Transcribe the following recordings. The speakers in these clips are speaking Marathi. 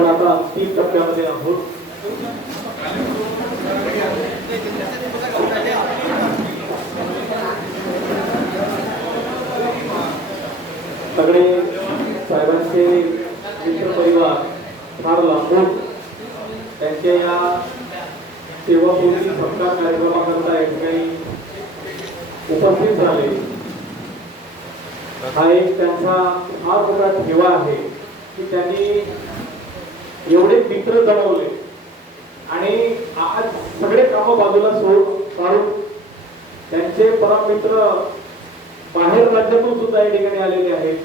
आपण आता तीन टप्प्यामध्ये आहोत सगळे साहेबांचे मित्र परिवार फार लांबून त्यांच्या या सेवापूर्वी सत्कार कार्यक्रमाकरता या ठिकाणी उपस्थित झाले. हा एक त्यांचा फार मोठा ठेवा आहे की त्यांनी एवढे मित्र जमवले. आणि आज सगळे कामं बाजूला सोड सारून त्यांचे परम मित्र बाहेर राज्यातून सुद्धा या ठिकाणी आलेले आहेत.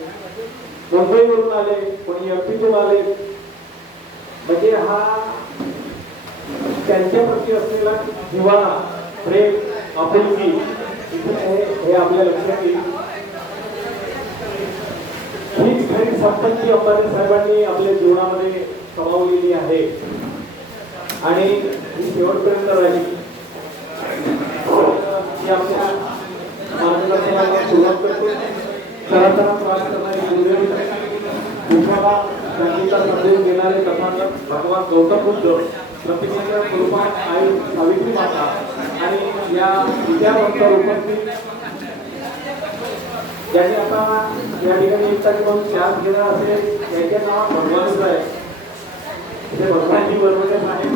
मुंबईवरून आले कोणी एमपीतून आले. म्हणजे हा त्यांच्या प्रती असलेला हिवाळा प्रेम आपुलकी हे- हे आपल्या लक्षात येईल. हीच खरी संपत्ती अंबानी साहेबांनी आपल्या जीवनामध्ये कमावलेली आहे. आणि ही शेवटपर्यंत राहिली. आपल्या मार्गदर्शनाला सुरुवात प्रवास करणारी संदेश देणारे कथानक भगवान गौतम बुद्ध प्रतिमेच्या स्वरूपात आई सावित्री माता आणि या विद्यावंतर उपस्थित. ज्यांनी आता या ठिकाणी एक तारीख म्हणून घेणार असेल त्यांच्या नाव भगवानच आहे. ते भगवानजी बरोबर साहेब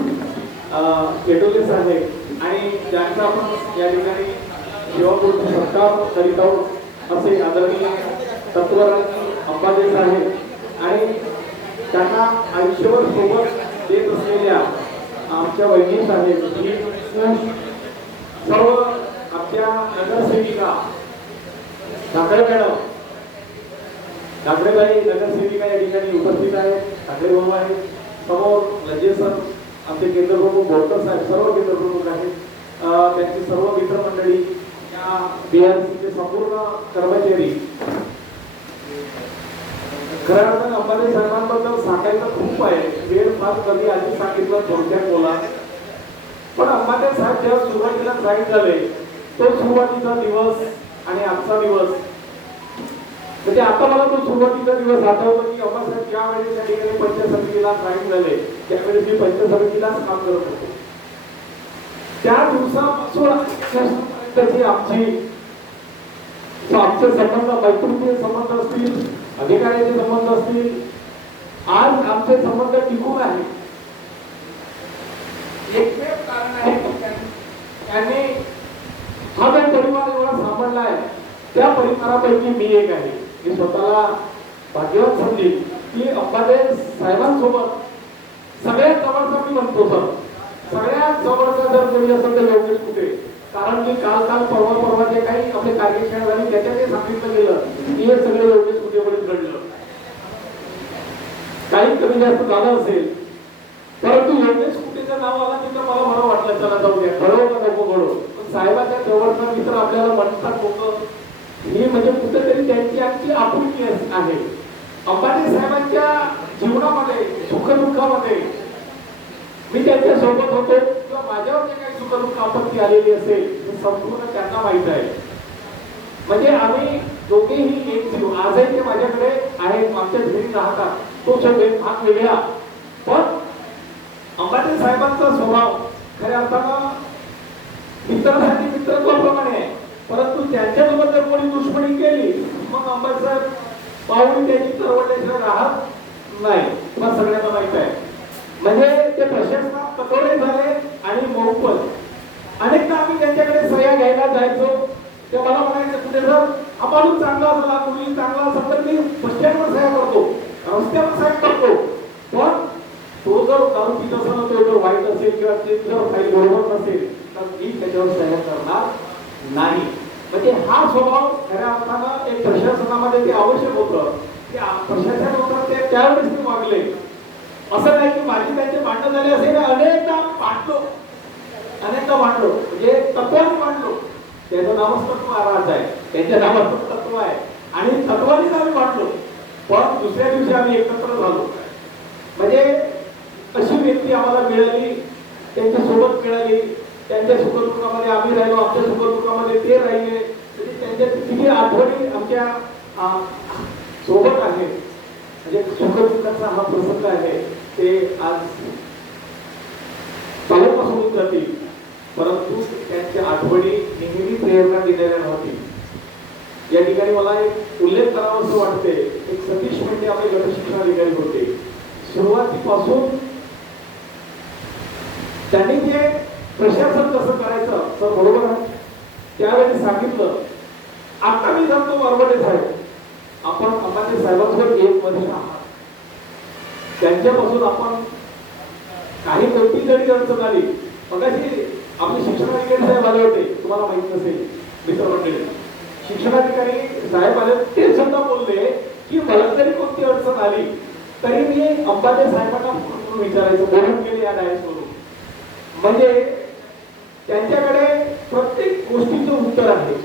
केटोले साहेब आणि ज्यांचा आपण या ठिकाणी सेवापूर्ण सत्कार करीत आहोत असे आदरणीय तत्वरांनी अंबाजे साहेब आणि त्यांना आयुष्यभर सोबत देत असलेल्या आमच्या वहिनी साहेब ही सर्व आमच्या नगरसेविका. ठाकरे मॅडम ठाकरेबाई नगरसेविका या ठिकाणी उपस्थित आहेत ठाकरे भाऊ आहेत. समोर लजे म्हणजे सर आमचे केंद्रप्रमुख बोरकर साहेब सर्व केंद्रप्रमुख आहेत. त्यांची सर्व मित्रमंडळी या बीआरसीचे संपूर्ण कर्मचारी. खऱ्या अर्थाने अंबानी साहेबांबद्दल सांगायचं खूप आहे. वेळ फार कमी आधी सांगितलं थोडक्यात बोला. पण अंबानी साहेब जेव्हा सुरुवातीला जाईन झाले तो सुरुवातीचा दिवस आणि आजचा दिवस म्हणजे आता मला तो सुरुवातीचा दिवस आठवतो की अम्मासाहेब ज्या वेळेस त्या ठिकाणी पंचसमितीला समितीला झाले त्यावेळेस मी पंचसमितीलाच काम करत होतो. त्या दिवसापासून त्याची आमची आमचे संबंध मैत्रीचे संबंध असतील अधिकाऱ्याचे संबंध असतील आज आमचे संबंध टिकून आहे एकमेव कारण आहे त्यांनी हा जो परिवार एवढा सांभाळला आहे त्या परिवारापैकी मी एक आहे. मी स्वतःला भाग्यवान समजेल की अंबादे साहेबांसोबत सगळ्यात जवळचा मी म्हणतो सर. सगळ्यात जवळचा जर कोणी असेल तर योगेश कुठे? कारण की काल काल परवा परवा जे काही आपले कार्यशाळा झाली त्याच्यात हे सांगितलं गेलं की हे सगळे योगेश कुठेपर्यंत घडलं. काही कमी जास्त झालं असेल परंतु योगेश कुठेचं नाव आलं तिथं मला बरं वाटलं चला जाऊ द्या घडो का नको घडो पण साहेबाच्या जवळचा मित्र आपल्याला म्हणतात लोक हे म्हणजे कुठेतरी त्यांची आणखी आपुलकी आहे. अंबानी साहेबांच्या जीवनामध्ये सुखदुःखामध्ये मी त्यांच्यासोबत होतो. किंवा माझ्यावर जे काही सुखदुःख आपत्ती आलेली असेल हे संपूर्ण त्यांना माहीत आहे. म्हणजे आम्ही दोघेही एक जीव. आजही ते माझ्याकडे आहेत आमच्या घरी राहतात. तो शब्द भाग वेगळा. पण अंबानी साहेबांचा स्वभाव खऱ्या अर्थानं मित्रासाठी मित्रत्वाप्रमाणे आहे. परंतु त्यांच्यासोबत जर कोणी दुश्मनी केली मग अंबासाहेब पाहून त्याची तरवडल्याशिवाय राहत नाही. मला सगळ्यांना माहीत आहे. म्हणजे ते प्रशासनात कठोरे झाले आणि मोफत अनेकदा आम्ही त्यांच्याकडे सह्या घ्यायला जायचो. ते मला म्हणायचं कुठे सर? आपण चांगला असला कुणी चांगला असेल तर मी बसस्टँडवर सह्या करतो. रस्त्यावर सह्या करतो. पण तो जर दारू पित असेल तो जर वाईट असेल किंवा ते जर काही बरोबर नसेल तर मी त्याच्यावर सह्या करणार नाही. म्हणजे हा स्वभाव खऱ्या अर्थानं एक प्रशासनामध्ये ते आवश्यक होतं की प्रशासन होतं ते त्यावेळेस ते वागले. असं नाही की माझी त्यांचे मांडणं झाले असेल अनेकदा मांडलो अनेकदा मांडलो म्हणजे तत्वाने मांडलो त्याचं नावच तत्व आहे. त्यांच्या नावात तत्व आहे. आणि तत्वानेच आम्ही मांडलो पण दुसऱ्या दिवशी आम्ही एकत्र झालो. म्हणजे अशी व्यक्ती आम्हाला मिळाली. त्यांच्यासोबत मिळाली. त्यांच्या सुखदुःखामध्ये आम्ही राहिलो आमच्या सुखदुःखामध्ये ते राहिले. म्हणजे त्यांच्या किती आठवणी आमच्यासोबत आहे म्हणजे सुखदुःखाचा हा प्रसंग आहे. ते आज चालून सोडून जातील परंतु त्यांच्या आठवणी नेहमी प्रेरणा दिलेल्या नव्हती या ठिकाणी मला एक उल्लेख करावा असं वाटते एक सतीश म्हणजे आपले गटशिक्षणाधिकारी होते. सुरुवातीपासून त्यांनी जे प्रशासन कसं करायचं सर बरोबर आहे. त्यावेळी सांगितलं आता मी सांगतो वरवडे साहेब. आपण अंबानी साहेबांसोबत एक वर्ष आहात. त्यांच्यापासून आपण काही कोणती जरी अडचण आली मगाशी आपले शिक्षणाधिकारी साहेब आले होते तुम्हाला माहीत नसेल मित्रमंडळी शिक्षणाधिकारी साहेब आले ते सुद्धा बोलले की मला जरी कोणती अडचण आली तरी मी अंबाते साहेबांना फोन करून विचारायचं बोलून गेले या डायस म्हणजे त्यांच्याकडे प्रत्येक गोष्टीचं उत्तर आहे.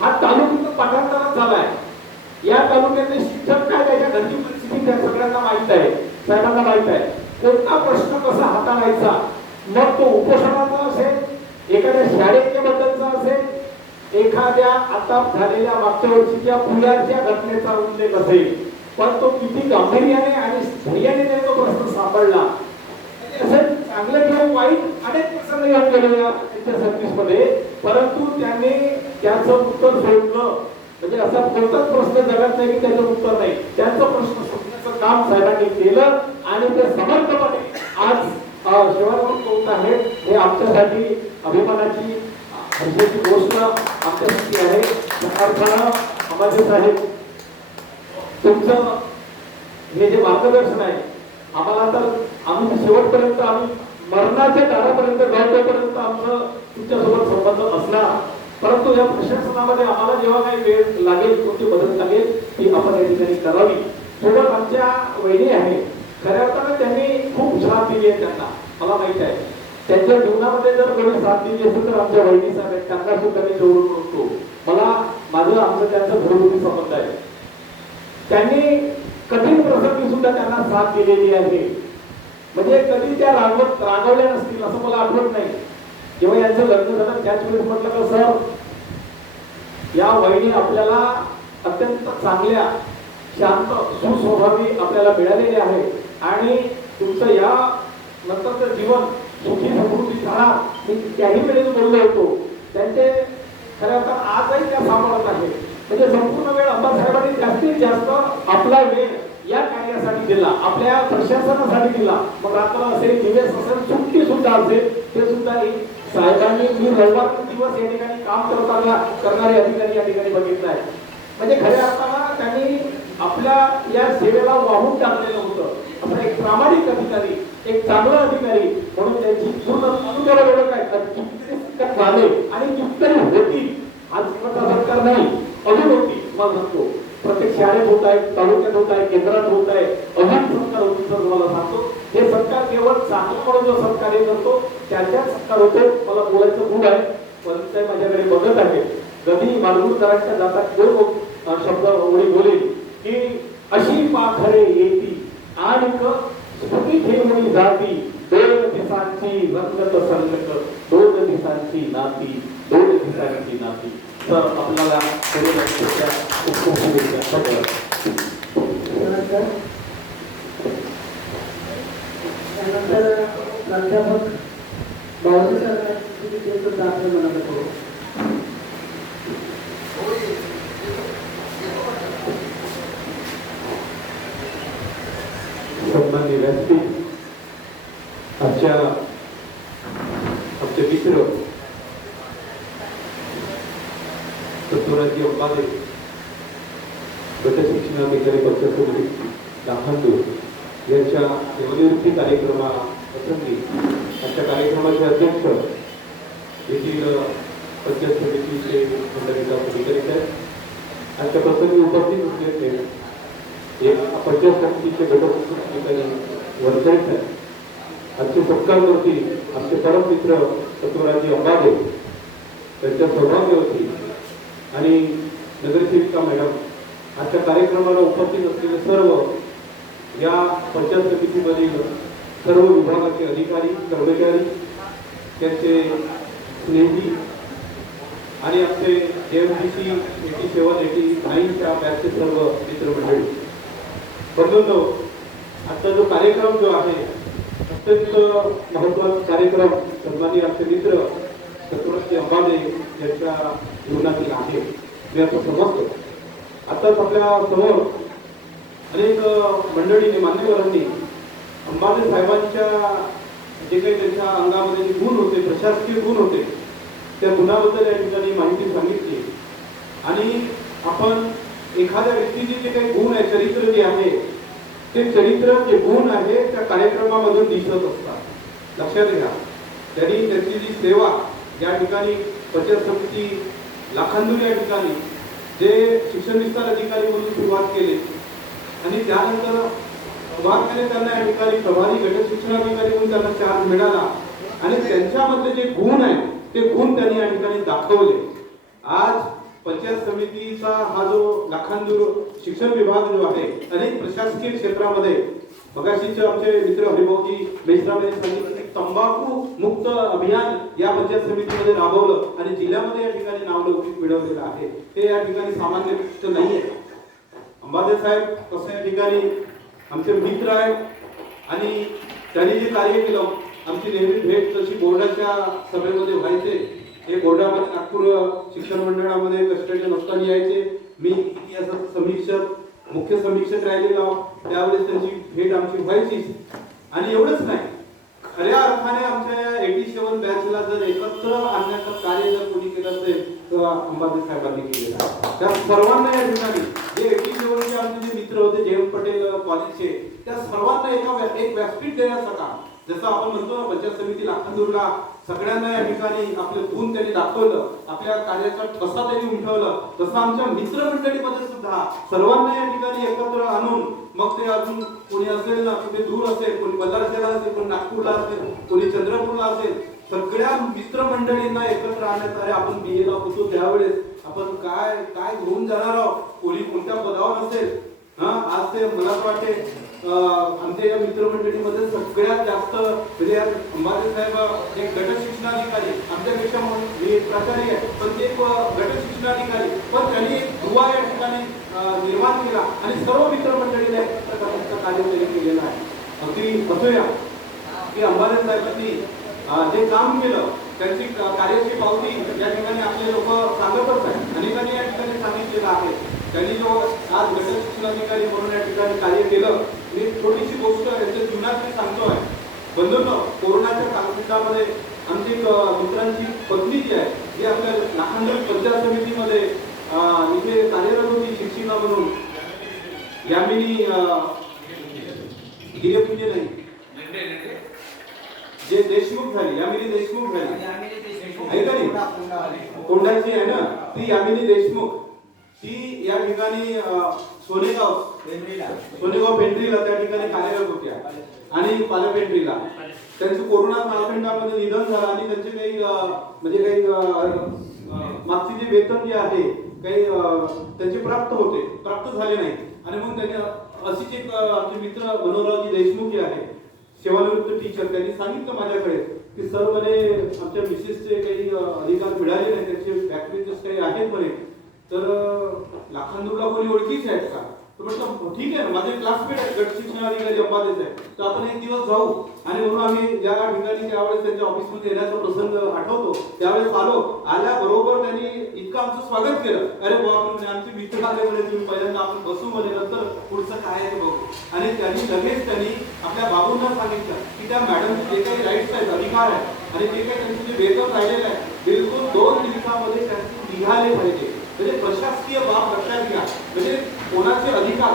हा तालुक्याचा पाठांतरच झालाय या तालुक्यातले शिक्षक काय त्याच्या घरची परिस्थिती त्या सगळ्यांना माहीत आहे साहेबांना माहीत आहे. कोणता प्रश्न कसा हाताळायचा? मग तो उपोषणाचा असेल एखाद्या शाळेच्या बद्दलचा असेल एखाद्या आता झालेल्या मागच्या वर्षीच्या पुण्याच्या घटनेचा उल्लेख असेल पण तो किती गांभीर्याने आणि धैर्याने तो प्रश्न सापडला असे म्हणजे असं चांगलं किंवा वाईट अनेक प्रसंग येऊन गेले या सत्तीसमध्ये परंतु त्याने त्याचं उत्तर सोडलं. म्हणजे असा कोणताच प्रश्न जगात नाही की त्याचं उत्तर नाही. त्यांचा प्रश्न सोडण्याचं काम साहेबांनी केलं आणि ते समर्थपणे आज शिवाजी कोण आहे. हे आमच्यासाठी अभिमानाची हर्षाची गोष्ट आमच्यासाठी आहे. अर्थानं साहेब तुमचं हे जे मार्गदर्शन आहे आम्हाला तर आम्ही शेवटपर्यंत आम्ही मरणाच्या काळापर्यंत जाऊपर्यंत आमचं तुमच्यासोबत संबंध असणार. परंतु या प्रशासनामध्ये आम्हाला जेव्हा काही वेळ लागेल कोणती मदत लागेल ती आपण या ठिकाणी करावी. सोबत आमच्या वहिनी आहे खऱ्या अर्थानं त्यांनी खूप साथ दिली आहे त्यांना. मला माहीत आहे. त्यांच्या जीवनामध्ये जर कोणी साथ दिली असेल तर आमच्या वहिनी साहेब आहेत. त्यांना सुद्धा मी जोडून ओळखतो मला माझं आमचं त्यांचा घरगुती संबंध आहे. त्यांनी कठीण प्रसंगी सुद्धा त्यांना साथ दिलेली आहे. म्हणजे कधी त्या रागवत रागवल्या नसतील असं मला आठवत नाही. जेव्हा यांचं लग्न झालं त्याच वेळेस म्हटलं का सर या वहिनी आपल्याला अत्यंत चांगल्या शांत सुस्वभावी आपल्याला मिळालेले आहे आणि तुमचं या नंतरचं जीवन सुखी समृद्धी झाला. मी त्याही वेळेस बोललो होतो. त्यांचे खऱ्या आता आजही त्या सांभाळत आहे. म्हणजे संपूर्ण वेळ अंबासाहेबांनी जास्तीत जास्त आपला वेळ या कार्यासाठी दिला आपल्या प्रशासनासाठी दिला. मग रात्र असेल दिवस असेल सुट्टी सुद्धा असेल ते सुद्धा एक साहेबांनी मी रविवार दिवस या ठिकाणी काम करताना करणारे अधिकारी या ठिकाणी बघितलं आहे. म्हणजे खऱ्या अर्थाला त्यांनी आपल्या या सेवेला वाहून टाकलेलं होतं. आपण एक प्रामाणिक अधिकारी एक चांगला अधिकारी म्हणून त्यांची पूर्ण अनुकरण एवढं काय? झाले आणि कितीतरी होती आज सरकार नाही अजून होती मला म्हणतो प्रत्येक शाळेत होत आहे तालुक्यात होत आहे केंद्रात होत आहे अजून सरकार होती सर तुम्हाला सांगतो. हे सरकार केवळ चांगलं म्हणून जो सरकार हे करतो त्याच्याच सरकार होते मला बोलायचं गुण आहे पण ते माझ्याकडे बघत आहे. कधी मालगुणकरांच्या जातात दोन हो, शब्द ओळी बोलेल की अशी पाखरे येती आणि स्फुटी ठेवणी जाती दोन दिवसांची रंगत संगत दोन दिवसांची नाती दोन दिवसांची नाती. तर आपल्याला शरीराच्या खूप शुभेच्छा धन्यवाद त्यानंतर त्यानंतर प्राध्यापक बावधी सरकारची त्यांचं दाखल म्हणाला करू सन्मान्य व्यासपीठ आमच्या आमचे मित्र सत्वराजी अंबादे गट शिक्षणाधिकारी पक्ष समिती लाखांदूर यांच्या नवनियुक्ती कार्यक्रमा प्रसंगी आजच्या कार्यक्रमाचे अध्यक्ष येथील पंचायत समितीचे मंडळीचा अधिकारी आहेत आजच्या प्रसंगी उपस्थित असलेले एक पंचायत समितीचे घटक अधिकारी वरचढ आहेत आजचे सत्कारवरती आमचे परममित्र सत्वराजी अंबादे त्यांच्या सौभाग्यवती आणि नगरसेविका मॅडम आजच्या कार्यक्रमाला उपस्थित असलेले सर्व या पंचायत समितीमधील सर्व विभागाचे अधिकारी कर्मचारी त्यांचे स्नेही आणि आमचे एमडीसी एटी सेवन एटी नाईनच्या बॅचचे सर्व मित्रमंडळी. बंधूंनो आजचा जो कार्यक्रम जो आहे अत्यंत महत्त्वाचा कार्यक्रम सन्मानी आमचे मित्र चतुर्थी अंबाने यांच्या जीवनातील आहे. मी असं समजतो. आताच आपल्यासमोर अनेक मंडळींनी मान्यवरांनी अंबाने साहेबांच्या जे काही त्यांच्या अंगामध्ये जे गुण होते प्रशासकीय गुण होते त्या गुणाबद्दल या ठिकाणी माहिती सांगितली. आणि आपण एखाद्या व्यक्तीचे जे काही गुण आहे चरित्र जे आहे ते चरित्र जे गुण आहे त्या कार्यक्रमामधून दिसत असतात. लक्षात घ्या. त्यांनी त्याची जी सेवा या ठिकाणी बचत समिती लाखांदूर या ठिकाणी जे शिक्षण विस्तार अधिकारी म्हणून सुरुवात केली. आणि त्यानंतर वारकरी त्यांना या ठिकाणी प्रभारी गट शिक्षणाधिकारी म्हणून त्यांना चार्ज मिळाला. आणि त्यांच्यामध्ये जे गुण आहे ते गुण दाखवले. आज पंचायत समितीचा हा जो लाखांदूर शिक्षण विभाग जो आहे अनेक प्रशासकीय क्षेत्रामध्ये मगाशीचे आमचे मित्र हरिभाऊजी मेश्राम यांनी सांगितलं की तंबाखू मुक्त अभियान या पंचायत समितीमध्ये राबवलं आणि जिल्ह्यामध्ये या ठिकाणी नावलौकिक मिळवलेलं आहे. ते या ठिकाणी सामान्य गोष्ट नाहीये. अंबादे साहेब कसं या ठिकाणी आमचे मित्र आहेत आणि त्यांनी जे कार्य केलं आमची नेहमी भेट जशी बोर्डाच्या सभेमध्ये व्हायचे हे बोर्डामध्ये नागपूर शिक्षण मंडळामध्ये कस्टडी नसताना यायचे मी इतिहासाचा समीक्षक मुख्य समीक्षक राहिलेलो त्यावेळेस त्यांची भेट आमची व्हायची आणि एवढंच नाही. खऱ्या अर्थाने आमच्या एटी सेवन बॅचला जर एकत्र आणण्याचं कार्य जर कोणी केलं असेल तर अंबाजी साहेबांनी केलेलं आहे. त्या सर्वांना या ठिकाणी जे एटी सेवनचे आमचे जे मित्र होते जयंत पटेल कॉलेजचे त्या सर्वांना एका एक व्यासपीठ देण्याचं काम. जसं आपण म्हणतो ना पंचायत समिती लाखांदूरला सगळ्यांना या ठिकाणी आपले गुण त्यांनी दाखवलं आपल्या कार्याचा ठसा त्यांनी उमटवलं. तसं आमच्या मित्रमंडळीमध्ये सुद्धा सर्वांना या ठिकाणी एकत्र आणून मग ते अजून कोणी असेल ना कुठे दूर असेल कोणी बल्लारशेला असेल कोणी नागपूरला असेल कोणी चंद्रपूरला असेल सगळ्या मित्रमंडळींना एकत्र आणण्यात आले आपण बीएला होतो त्यावेळेस आपण काय काय घेऊन जाणार आहोत? कोणी कोणत्या पदावर असेल? हा? आज ते मला वाटते आमच्या या मित्रमंडळीमध्ये सगळ्यात जास्त म्हणजे अंबाजी साहेब एक गट शिक्षणाधिकारी आमच्यापेक्षा म्हणून एक प्राचार्य आहे. पण ते एक गट शिक्षणाधिकारी. पण त्यांनी दुवा या ठिकाणी निर्माण केला आणि सर्व मित्रमंडळीने प्रकारचं कार्य त्यांनी केलेलं आहे. अगदी असूया की अंबाजी साहेबांनी जे काम केलं त्यांची कार्याची पावती या ठिकाणी आपले लोक सांगतच आहेत. अनेकांनी या ठिकाणी सांगितलेलं आहे. त्यांनी जो आज गट शिक्षणाधिकारी म्हणून या ठिकाणी कार्य केलं म्हणजे मी थोडीशी गोष्ट याच्या जीवनात मी सांगतोय. बंधूंनो कोरोनाच्या कालखंडामध्ये आमची एक मित्रांची पत्नी जी आहे जी आपल्या नाखांडल पंचायत समितीमध्ये इथे कार्यरत होती शिक्षिका म्हणून. यामिनी हिरे म्हणजे नाही. जे देशमुख झाली यामिनी देशमुख झाली. आहे का नाही? कोंढाची आहे ना? ती यामिनी देशमुख. ती या ठिकाणी सोनेगाव सोनेगाव पेंट्रीला त्या ठिकाणी कार्यरत होत्या. आणि पाल्या पेंट्रीला त्यांचं कोरोना कालखंडामध्ये निधन झालं आणि त्यांचे काही म्हणजे काही मागचे जे वेतन जे आहे काही त्यांचे प्राप्त होते. प्राप्त झाले नाही. आणि मग त्यांनी अशीच एक आमचे मित्र मनोहररावजी देशमुख जे आहे सेवानिवृत्त टीचर त्यांनी सांगितलं माझ्याकडे की सर म्हणे आमच्या मिसेसचे काही अधिकार मिळाले नाही. त्यांचे फॅक्टरीचे काही आहेत म्हणे. तर लाखांदूरला कोणी ओळखीचे आहेत का? तर म्हटलं ठीक आहे ना माझे क्लासमेट आहेत गट शिक्षणाधिकारी अंबादेश आहे तर आपण एक दिवस जाऊ आणि म्हणून आम्ही ज्या ठिकाणी त्यावेळेस त्यांच्या ऑफिसमध्ये येण्याचा प्रसंग आठवतो त्यावेळेस आलो. आल्याबरोबर त्यांनी इतकं आमचं स्वागत केलं. अरे बाबा आपण म्हणजे आमचे मित्र आले म्हणे तुम्ही पहिल्यांदा आपण बसू म्हणे नंतर पुढचं काय आहे ते बघू. आणि त्यांनी लगेच त्यांनी आपल्या बाबूंना सांगितलं की त्या मॅडमचे जे काही राईट्स आहेत अधिकार आहेत आणि जे काही त्यांचे जे वेतन राहिलेलं आहे बिलकुल दोन दिवसामध्ये त्यांचे निघाले पाहिजे. म्हणजे प्रशासकीय बाब लक्षात घ्या. म्हणजे कोणाचे अधिकार?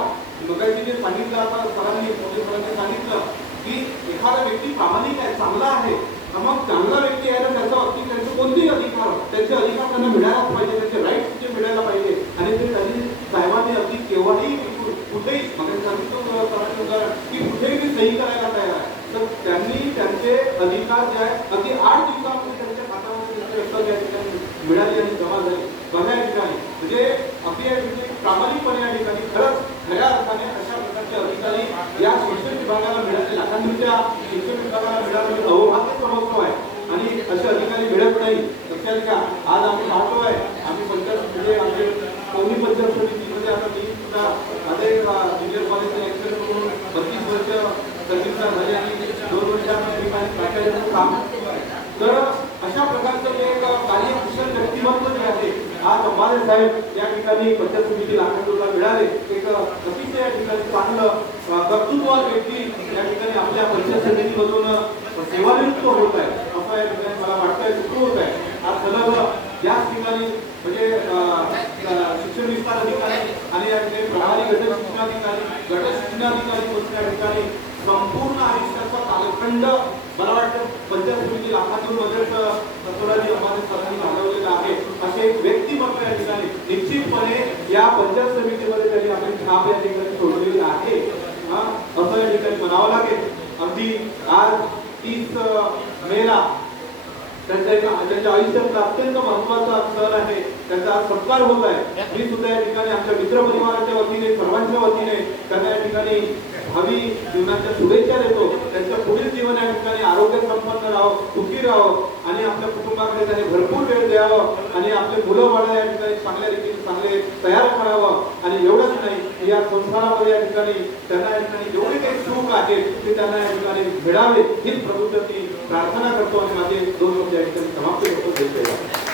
मगाशी जे सांगितलं आता सरांनी मोदी सरांनी सांगितलं की एखादा व्यक्ती प्रामाणिक आहे चांगला आहे मग चांगला व्यक्ती आहे तर त्याच्या बाबतीत त्यांचे कोणतेही अधिकार? त्यांचे अधिकार त्यांना मिळायलाच पाहिजे त्यांचे राईट्स ते मिळायला पाहिजे. आणि ते त्यांनी साहेबांनी अगदी केव्हाही कुठेही मग सांगितलं सरांनी उदाहरण की कुठेही ते सही करायला तयार आहे. तर त्यांनी त्यांचे अधिकार जे आहे अगदी आठ दिवसामध्ये त्यांच्या खात्यामध्ये त्यांचे रक्कम मिळाली आणि जमा झाली. बघा ठिकाणी. म्हणजे अगदी म्हणजे प्रामाणिकपणे या ठिकाणी खरंच खऱ्या अर्थाने अशा प्रकारचे अधिकारी या शिक्षण विभागाला मिळाले लाखांच्या शिक्षण विभागाला मिळालेले अवभाग्य सर्वोत्तम आहे. आणि असे अधिकारी मिळत नाही. लक्षात घ्या आज आम्ही पाहतो आहे आम्ही पंचायत म्हणजे आमचे कौमी पंचायत समितीमध्ये आता मी सुद्धा माझे ज्युनियर कॉलेजचे लेक्चर करून बत्तीस वर्ष सर्विसला झाले आणि दोन वर्षांमध्ये काम महाले साहेब या ठिकाणी पंचायत समिती लाखांना मिळाले. एक अतिशय या ठिकाणी चांगलं अ, कर्तृत्ववान व्यक्ती या ठिकाणी आपल्या पंचायत समितीमधून सेवानिवृत्त होत आहे. असं या ठिकाणी मला वाटतंय सुरू होत आहे. आज सलग याच ठिकाणी म्हणजे शिक्षण विस्तार अधिकारी आणि या ठिकाणी प्रभारी गट शिक्षणाधिकारी गट शिक्षणाधिकारी म्हणून या ठिकाणी संपूर्ण आयुष्याचा कालखंड मला वाटतं पंचायत समिती लाखातून मध्येच सतोराजी अंबानी सरांनी घालवलेलं आहे. असे एक या ठिकाणी निश्चितपणे या पंचायत समितीमध्ये त्यांनी आपली छाप या ठिकाणी सोडलेली आहे. हा, असं या ठिकाणी म्हणावं लागेल. अगदी आज तीस मेला त्यांच्या त्यांच्या आयुष्यातला अत्यंत महत्त्वाचा सण आहे. त्यांचा आज सत्कार होत आहे. मी सुद्धा या ठिकाणी आमच्या मित्र परिवाराच्या वतीने सर्वांच्या वतीने त्यांना या ठिकाणी भावी जीवनाच्या शुभेच्छा देतो. त्यांचं पुढील जीवन या ठिकाणी आरोग्य संपन्न राहावं सुखी राहावं आणि आपल्या कुटुंबाकडे त्यांनी भरपूर वेळ द्यावं. आणि आपले मुलं बाळ या ठिकाणी चांगल्या रीतीने चांगले तयार करावं आणि एवढंच नाही या संसारामध्ये या ठिकाणी त्यांना या ठिकाणी जेवढे काही सुख आहे ते त्यांना या ठिकाणी मिळावे हीच प्रभूची प्रार्थना करतो आणि माझे दोन शब्द या ठिकाणी समाप्त करतो